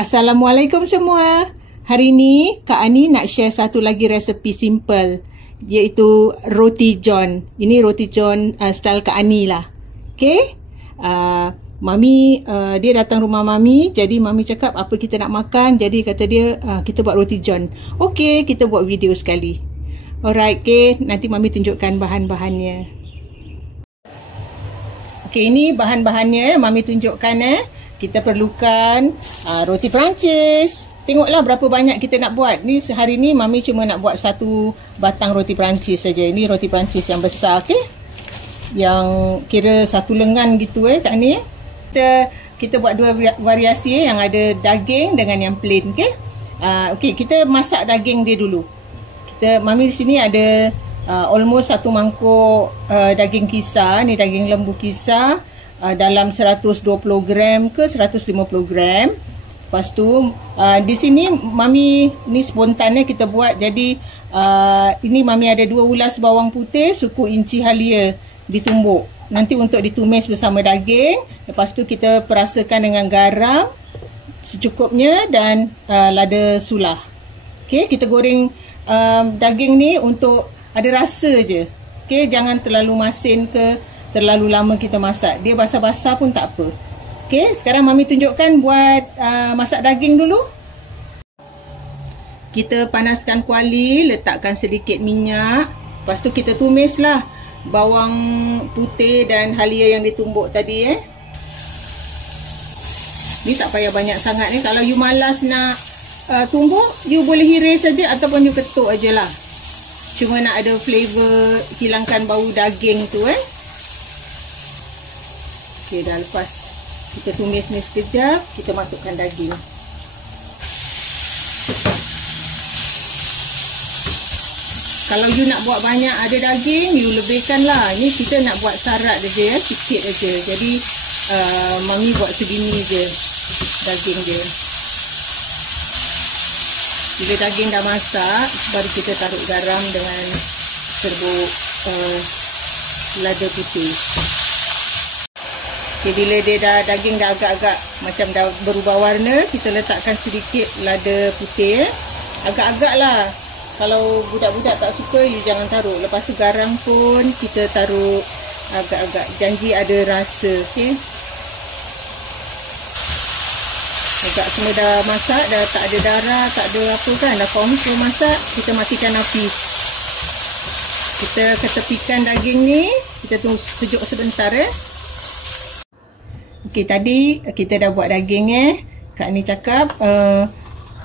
Assalamualaikum semua. Hari ni Kak Ani nak share satu lagi resepi simple, iaitu roti john. Ini roti john style Kak Ani lah. Okay, Mami dia datang rumah Mami. Jadi Mami cakap apa kita nak makan. Jadi kata dia kita buat roti john. Okay, kita buat video sekali. Alright, okay, nanti Mami tunjukkan bahan-bahannya. Okay, ini bahan-bahannya Mami tunjukkan. Kita perlukan roti Perancis. Tengoklah berapa banyak kita nak buat. Ni sehari ni Mami cuma nak buat satu batang roti Perancis saja. Ini roti Perancis yang besar, okey. Yang kira satu lengan gitu kat ni. Kita buat dua variasi yang ada daging dengan yang plain, okey. Okey, kita masak daging dia dulu. Mami di sini ada almost satu mangkuk daging kisar. Ni daging lembu kisar. Dalam 120 gram ke 150 gram. Lepas tu di sini Mami ni spontannya kita buat. Jadi ini Mami ada 2 ulas bawang putih, suku inci halia ditumbuk. Nanti untuk ditumis bersama daging. Lepas tu kita perasakan dengan garam secukupnya dan lada sulah. Okey, kita goreng daging ni untuk ada rasa je. Okey, jangan terlalu masin ke terlalu lama kita masak. Dia basah-basah pun tak apa. Okey, sekarang Mami tunjukkan buat masak daging dulu. Kita panaskan kuali, letakkan sedikit minyak. Lepas tu kita tumislah bawang putih dan halia yang ditumbuk tadi. Ni tak payah banyak sangat ni. Kalau you malas nak tumbuk, you boleh hiris saja ataupun you ketuk ajalah. Cuma nak ada flavor, hilangkan bau daging tu Okey, dah lepas kita tumis ni sekejap, kita masukkan daging. Kalau you nak buat banyak ada daging, you lebihkan lah. Ni kita nak buat sarat je sikit aja. Jadi Mami buat segini je daging dia. Bila daging dah masak, baru kita taruh garam dengan serbuk lada putih. Okay, bila dia daging dah agak-agak macam dah berubah warna, kita letakkan sedikit lada putih. Agak-agak lah. Kalau budak-budak tak suka, you jangan taruh. Lepas tu garam pun kita taruh agak-agak. Janji ada rasa. Okay. Agak semua dah masak, dah tak ada darah, tak ada apa kan. Dah confirm masak, kita matikan api. Kita ketepikan daging ni. Kita tunggu sejuk sebentar Okey, tadi kita dah buat daging Kak Ni cakap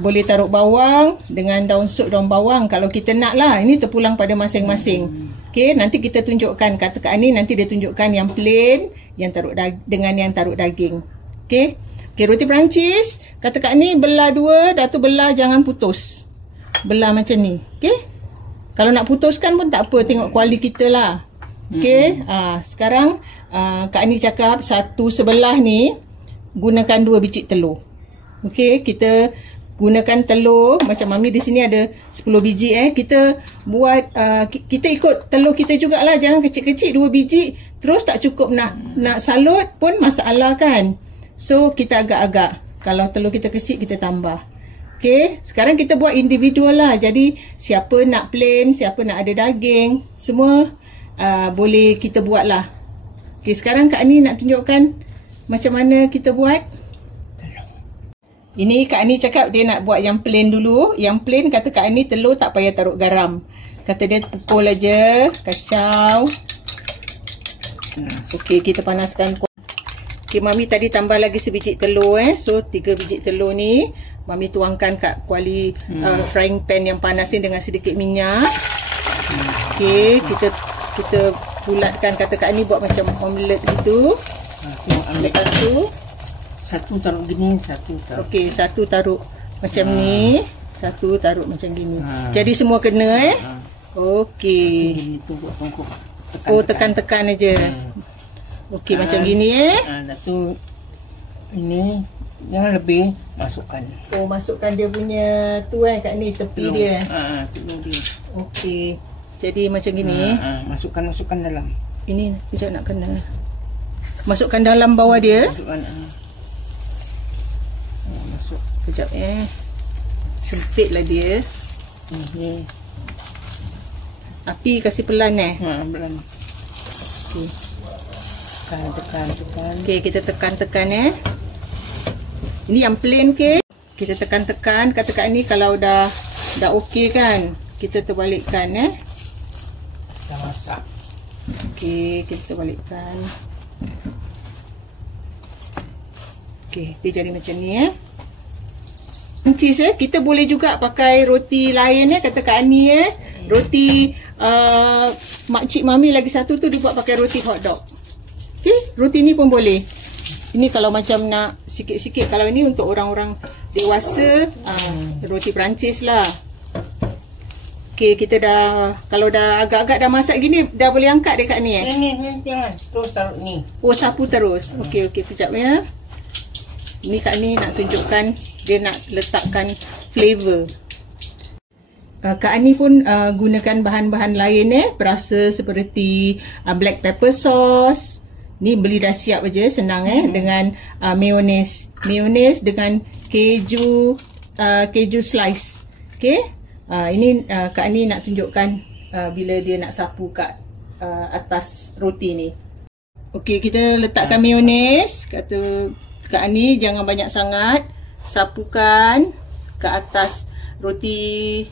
boleh taruh bawang dengan daun sup daun bawang kalau kita nak lah. Ini terpulang pada masing-masing. Okey, nanti kita tunjukkan. Kata Kak Ni nanti dia tunjukkan yang plain yang taruh dengan yang taruh daging. Okey. Okey, roti Perancis. Kata Kak Ni belah 2, dah tu belah jangan putus. Belah macam ni. Okey. Kalau nak putuskan pun tak apa, tengok kuali kita lah. Okey, sekarang Kak Ni cakap satu sebelah ni gunakan 2 biji telur. Okey, kita gunakan telur macam Mami di sini ada 10 biji Kita buat kita ikut telur kita jugalah, jangan kecil-kecil 2 biji terus tak cukup nak salut pun masalah kan. So kita agak-agak, kalau telur kita kecil kita tambah. Okey, sekarang kita buat individual lah. Jadi siapa nak plain, siapa nak ada daging, semua boleh kita buat lah. Okay, sekarang Kak Ni nak tunjukkan macam mana kita buat. Ini Kak Ni cakap dia nak buat yang plain dulu. Yang plain kata Kak Ni telur tak payah taruh garam. Kata dia pukul aja, kacau. Okay, kita panaskan. Okay, Mami tadi tambah lagi sebiji telur So 3 biji telur ni Mami tuangkan kat kuali frying pan yang panas ni dengan sedikit minyak. Okay, kita bulatkan. Kata Kak Ni buat macam omelette gitu. Lepas tu satu taruh gini, satu taruh. Okey, satu taruh macam ni, satu taruh macam gini. Jadi semua kena Okey. Itu buat tongkok. Tekan-tekan aja. Okey, macam gini Dah tu ini jangan lebih masukkan. Masukkan dia punya tu Kak Ni tepi dia. Telur dia. Okey. Jadi macam gini. Masukkan dalam. Ini sekejap nak kena. Masukkan dalam bawah dia. Masukkan. Masuk ke Sekejap sempit lah dia. Api kasih pelan Pelan. Okey. Tekan. Okey, kita tekan Ini yang plain ke. Kita tekan-tekan. Katakan ni kalau dah okey kan, kita terbalikkan Dah masak. Okey, kita terbalikkan. Okey, dia jadi macam ni Cheese kita boleh juga pakai roti lain katakan ni roti makcik mami lagi satu tu dia buat pakai roti hotdog. Okey, roti ni pun boleh. Ini kalau macam nak sikit-sikit, kalau ini untuk orang-orang dewasa, roti Perancis lah. Okey, kita dah, kalau dah agak-agak dah masak gini, dah boleh angkat dekat ni Ni jangan. Terus taruh ni. Oh, sapu terus. Okey, kejap Ni Kak Ni nak tunjukkan dia nak letakkan flavor. Kak Ani pun gunakan bahan-bahan lain perasa seperti black pepper sauce. Ni beli dah siap aja, senang dengan mayonnaise. Mayonnaise dengan keju slice. Okey. Ini Kak Ani nak tunjukkan bila dia nak sapu kat atas roti ni. Okey, kita letakkan mayonnaise. Kata Kak Ani jangan banyak sangat. Sapukan ke atas roti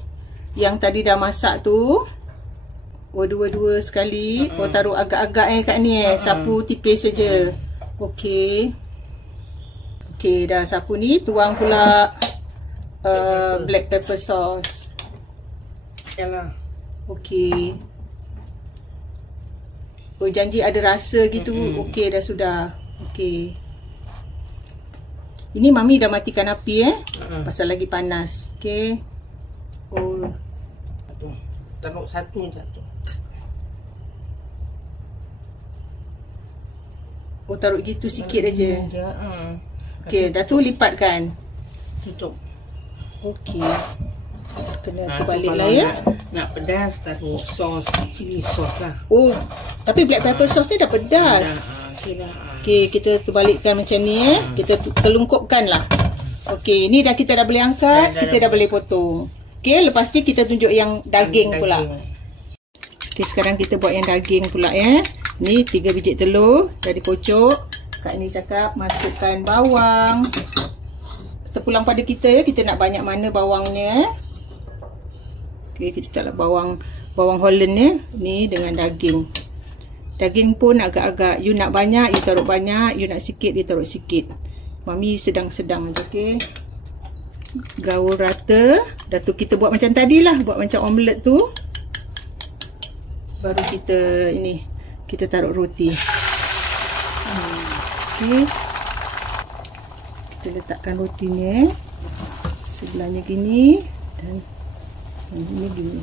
yang tadi dah masak tu. Oh, dua-dua sekali. Oh, taruh agak-agak Kak Ni sapu tipis saja. Okey. Okey, dah sapu ni, tuang pula black pepper sauce. Yalah. Okey. Oh, janji ada rasa gitu. Okey, dah sudah. Okey. Ini Mami dah matikan api pasal lagi panas. Okey. Oh. Taruh satu. Oh, taruh gitu sikit aja. Okey, dah tu lipatkan. Tutup. Okey. Kena terbalik lah Nak pedas, taruh sos, chili sos lah. Oh, tapi black pepper sauce ni dah pedas. Okey, kita terbalikkan macam ni Kita telungkupkan lah. Okey, ni kita dah boleh angkat, kita dah boleh potong. Okey, lepas ni kita tunjuk yang daging pula. Okey, sekarang kita buat yang daging pula Ni 3 biji telur dah dikocok. Kak Ni cakap masukkan bawang. Terpulang pada kita kita nak banyak mana bawangnya Okey, kita letak bawang Holland ni dengan daging. Daging pun agak-agak, you nak banyak, you taruh banyak, you nak sikit, you taruh sikit. Mami sedang-sedang aja, okey. Gaul rata. Dah tu kita buat macam tadilah, buat macam omelette tu. Baru kita taruh roti. Okey. Kita letakkan roti ni sebelahnya gini dan ini gini.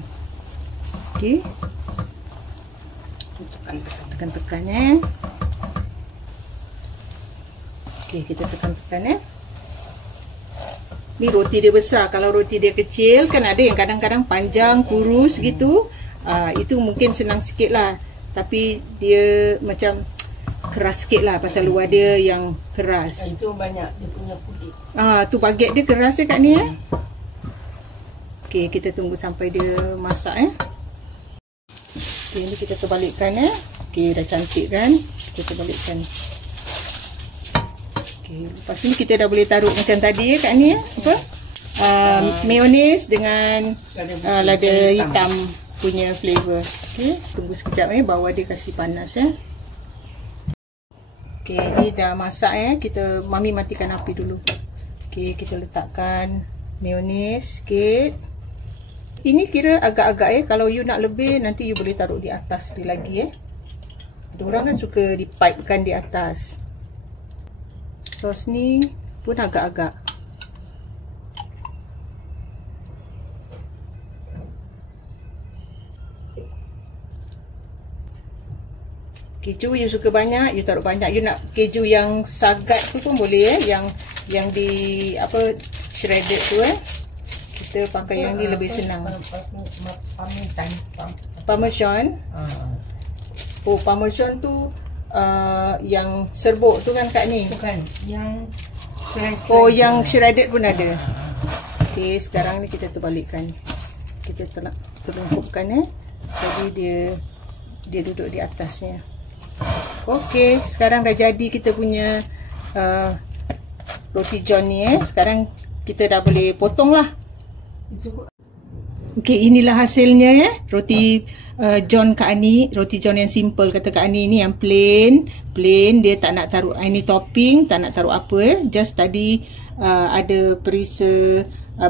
Okey. Tekan-tekan Okey, kita tekan-tekan Ni roti dia besar. Kalau roti dia kecil, kan ada yang kadang-kadang panjang, kurus gitu. Itu mungkin senang sikit lah. Tapi dia macam keras sikit lah. Pasal luar dia yang keras. Itu banyak dia punya kulit. Tu baget dia keras Kak Ni Okey, kita tunggu sampai dia masak Okey, ni kita terbalikkan Okey, dah cantik kan. Kita terbalikkan. Okey, lepas ni kita dah boleh taruh macam tadi Kak Ni mayonnaise dengan lada hitam punya flavor. Okey, tunggu sekejap bawah dia kasih panas Okey, ni dah masak kita Mami matikan api dulu. Okey, kita letakkan mayonnaise sikit. Ini kira agak-agak kalau you nak lebih nanti you boleh taruh di atas dia lagi Ada orang kan suka dipipekan di atas. Sos ni pun agak-agak. Keju you suka banyak, you taruh banyak. You nak keju yang sagat tu pun boleh yang di shredded tu Kita pakai yang ni lebih senang. Parmesan. Oh, parmesan tu yang serbuk tu kan Kak Ni? Bukan, yang Oh, yang shredded pun ada. Okey, sekarang ni kita terbalikkan. Kita terlengkupkan jadi dia duduk di atasnya. Okey, sekarang dah jadi kita punya roti john ni Sekarang kita dah boleh potong lah. Okey, inilah hasilnya roti john Kak Ani, roti john yang simple kata Kak Ani ni, yang plain, dia tak nak taruh any topping, tak nak taruh apa just tadi ada perisa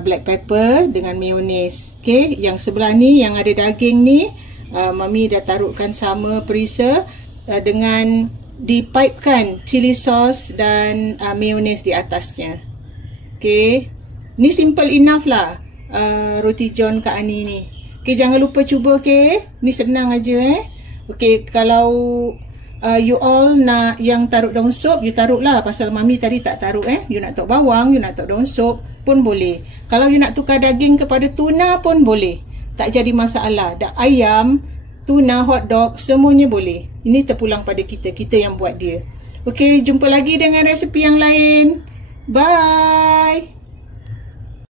black pepper dengan mayonnaise. Okey, yang sebelah ni yang ada daging ni Mami dah taruhkan sama perisa dengan dipipekan chili sauce dan mayonnaise di atasnya. Okey, ni simple enough lah roti john Kak Ani ni. Okey, jangan lupa cuba. Okey, ni senang aja Okey, kalau you all nak yang taruh daun sup, you taruh lah. Pasal Mami tadi tak taruh You nak taruh bawang, you nak taruh daun sup pun boleh. Kalau you nak tukar daging kepada tuna pun boleh, tak jadi masalah. Ayam, tuna, hot dog, semuanya boleh. Ini terpulang pada kita yang buat dia. Okey, jumpa lagi dengan resepi yang lain. Bye.